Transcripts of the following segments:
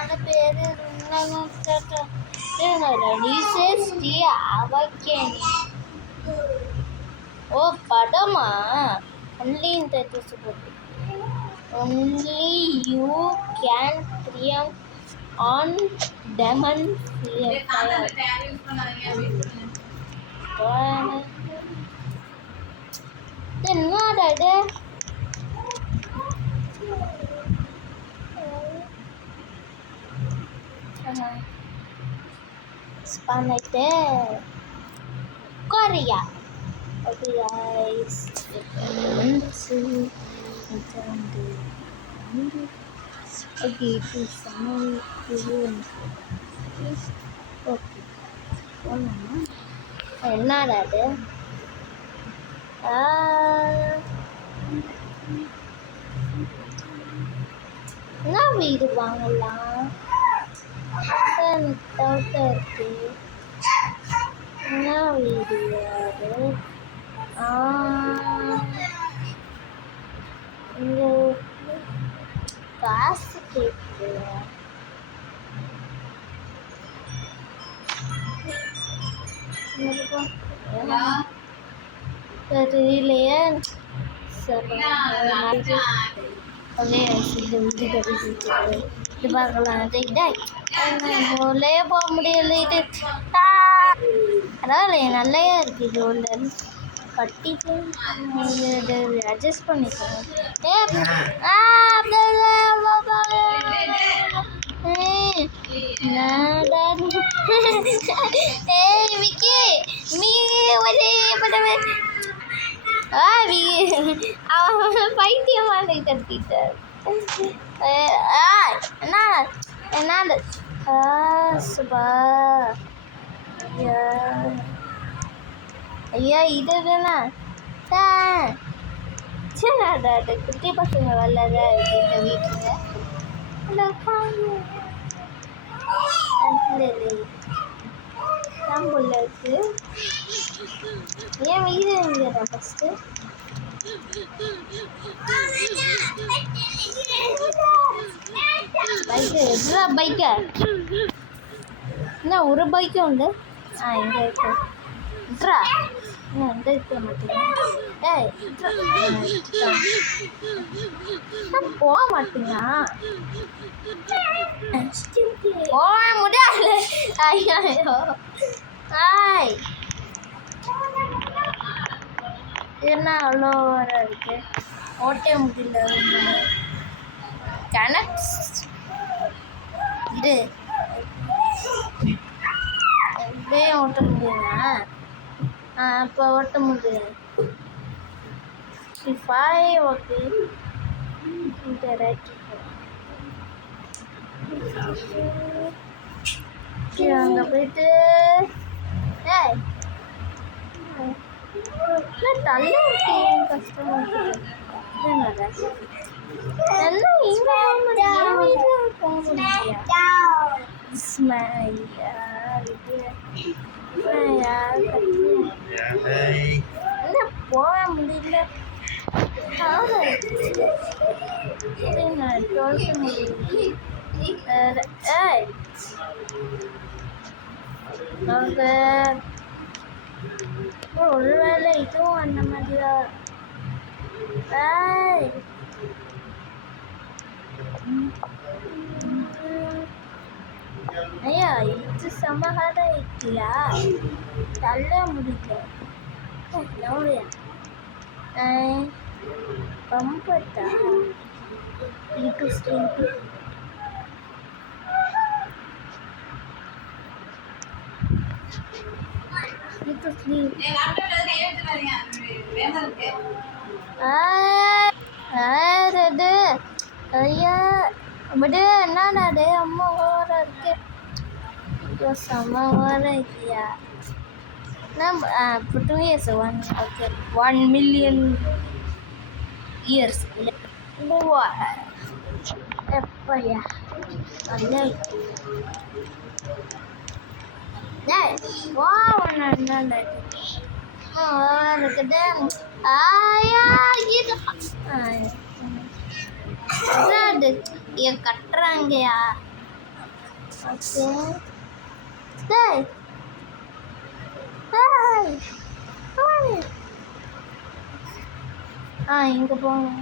நாலு பேர் ஸ்ரீ அவக்கேனி. ஓ படமா? Only in only you can triumph on demon fire. என்னடா இது? ஸ்பானைட்டு Korea. Okay guys, okay to summon okay என்னடா அது? என்ன வீடு வாங்கலாம்? டவுட்டாக இருக்கு. என்ன வீடு அது? இங்கே காசு கேட்கு. தெரியலையே. இது பார்க்கலாம். உள்ளே போக முடியல. இது அதாவது நல்லையா இருக்கு. இது உள்ள கட்டிட்டு அட்ஜஸ்ட் பண்ணிக்கணும். ஏய் விக்கி, நீ அவன் பைத்தியமான கட்டிட்டார். என்ன சுபா ஐயா இது தானே சரிடா. குட்டி பசங்க வரலதா இருக்கு இந்த வீட்டில். புள்ள இருக்கு. ஏன் வீடு இல்லைடா ஃபஸ்ட்டு? பைக்கு எவ்வளோ பைக்கா? என்ன ஒரு பைக்கும் உண்டு? இங்கே இருக்கு. இட்ரா இந்த இருக்க மாட்டேங்க. போக மாட்டீங்களா? போக முடியாது. ஐயோ என்ன அவ்வளோ வர இருக்கு? ஓட்டே முடியல. கனெக்ட் இது இப்படியே ஓட்ட முடியுமா? அப்போ ஓட்ட முடியாது. 55 ஓகே. அங்கே போயிட்டு தள்ள இருக்கு. கஷ்டமாக எல்லாம் இங்கே போக முடியாது. போக முடியல. ஒரு வேலை இதுவும் அந்த மாதிரிதான். ஐயா இது சமகாரம் இருக்கியா? தள்ள முடியல. பம்பட்டா இது ஸ்ட்ரீட் இது ஸ்ட்ரீட் ஐயா பட் என்னடா அம்மா ஓர இருக்கு. செம்ம ஓர இருக்கியா? for 2 years, 1 million years. எப்பயா கட்டுறாங்கயா? ஓகே. டேய் டேய் டேய். இங்கே போகணும்.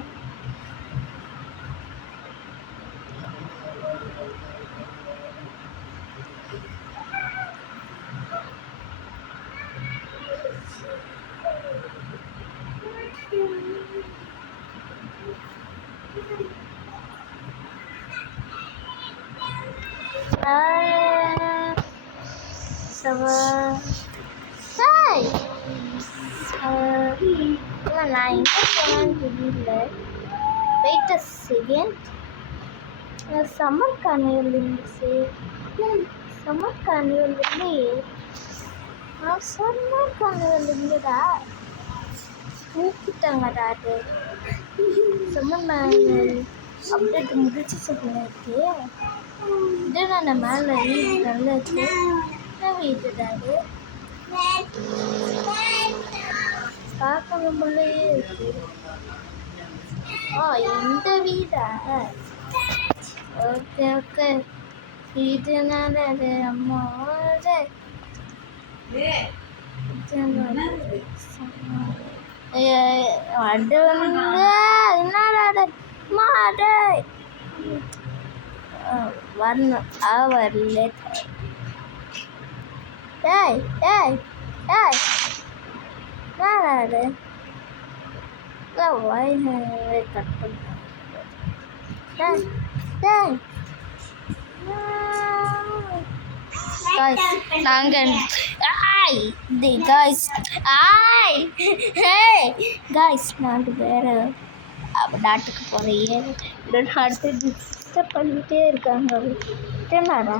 நான் எங்கே போனான்னு தெரியல. Wait a second. Summer carnival இருந்துச்சு. சம்மர் கார்னிவல் இல்லையே. சம்மர் கார்னிவல் இல்லைடா, ஊக்கிட்டாங்கடா. அது சம்மர் அப்டேட் முடிச்சு இருக்கு. இது நான் மேலே வீடு நல்லா இருக்கு. என்ன வீடுடா அது? பார்க்க முடியே இருக்கு. இந்த வீடா? Okay okay. இதுனால அது அம்மா வரணும். வரல. டேய் டேய் டேய் கட் பண்ண. நாங்கள் நாங்கள் வேறு நாட்டுக்கு போகிறேன். நாட்டு டிஸ்டர்ப் பண்ணிகிட்டே இருக்காங்க. என்னடா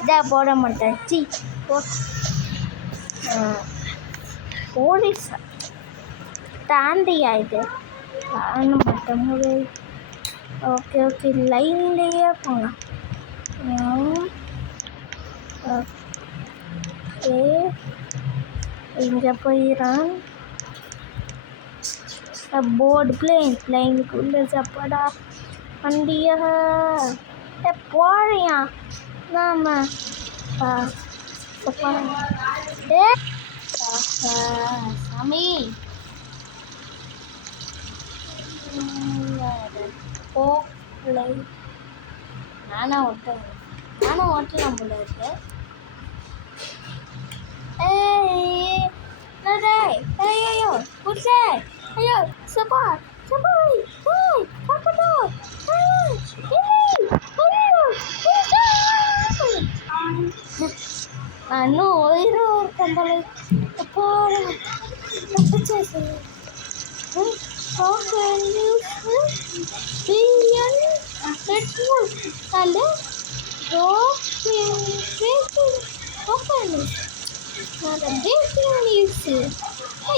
இதாக போட மாட்டேன். போலீஸ் தாண்டி ஆயிட்டு காண மாட்டேன். ஓகே ஓகே, லைன்லேயே போங்க. ஓகே, இங்கே போயிடறான். போர்டு பிளேனுக்குள்ளே சாப்பாடா வண்டியா போறியா? நாம சாமி போகலை. நானும் ஓட்டலாம் போல இருக்கு. ஐயோ புடிச்சே. ஐயோ சப்பா சப்பாய் காப்படோ. இன்னும் ஒரு கம்பளை தப்பிச்சேன்.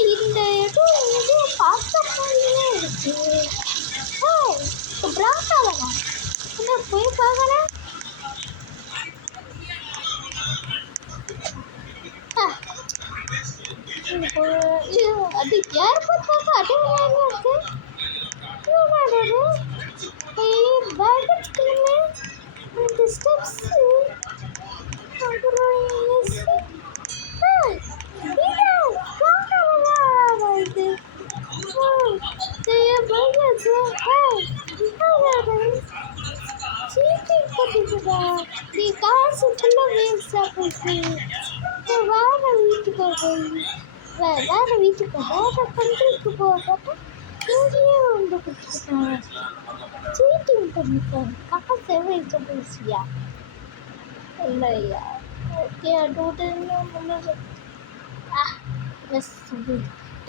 இந்த இடம் பார்த்த மாதிரியே இருக்கு. பிராண்டாவா என்ன போய் பார்க்கல. அது ஏர்போர்ட் பார்க்க அடையாளம் இருக்கு. ஸ்டெப்ஸ் நீ காசு ஃபுல்லாக வேஸ்டாக போச்சு. வேறு வீட்டுக்கு வேறு கண்ட்ரிக்கு போகிறப்ப இங்கேயே வந்து கொடுத்துருக்காங்க. சீட்டிங் பண்ணிட்டேன். காசு வேஸ்ட்டாக போச்சியா இல்லையா? ஓகே, அது முன்னாடி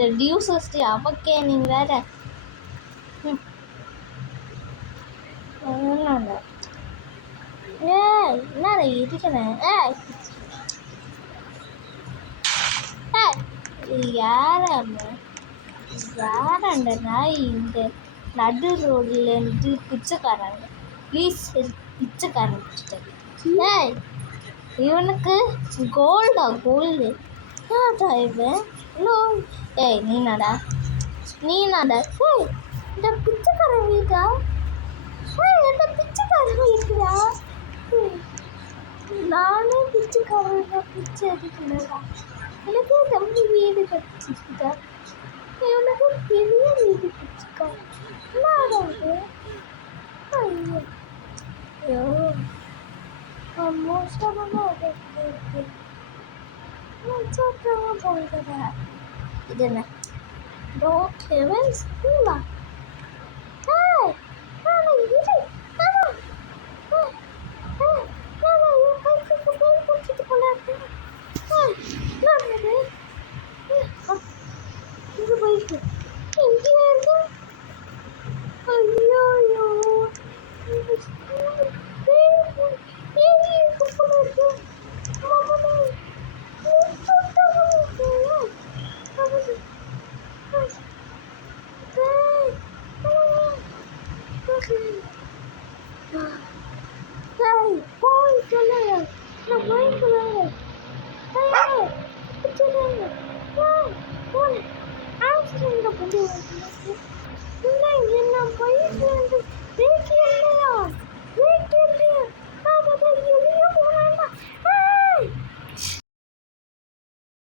ரெடியூசஸ் அவக்கே நீங்கள் வேறு என்னடா இருக்கிறேன். யாராண்ட நாய் இந்த நடு ரோட்லேருந்து பிச்சைக்காரங்க. ப்ளீஸ் பிச்சைக்காரன். இவனுக்கு கோல்டு இவன். நீனாடா இந்த பிச்சைக்காரன் வீட்டா? என்ன பிச்சைக்காரன் வீட்டுடா? அவளுக்கு பிச்சை எடுக்கலடா. எனக்கு தம்பி வீடு கட்டிச்சுக்கிட்டா, எனக்கு பெரிய வீடு கட்டிச்சுக்கா. என்னடா இது? ஐயோ ஐயோ, மோசமாக இருக்கு. நான் சாப்பிடாம போயிடுறேன். இது என்ன ஹெவன் ஸ்கூலா? ஏய், நானா இரு, நானா நானா என் பைக்கு போய் குடிச்சிட்டு போனாரு. நான் இது பைக்கு இங்கே இருந்து. ஐயோ ஐயோ, இந்த ஸ்கூல்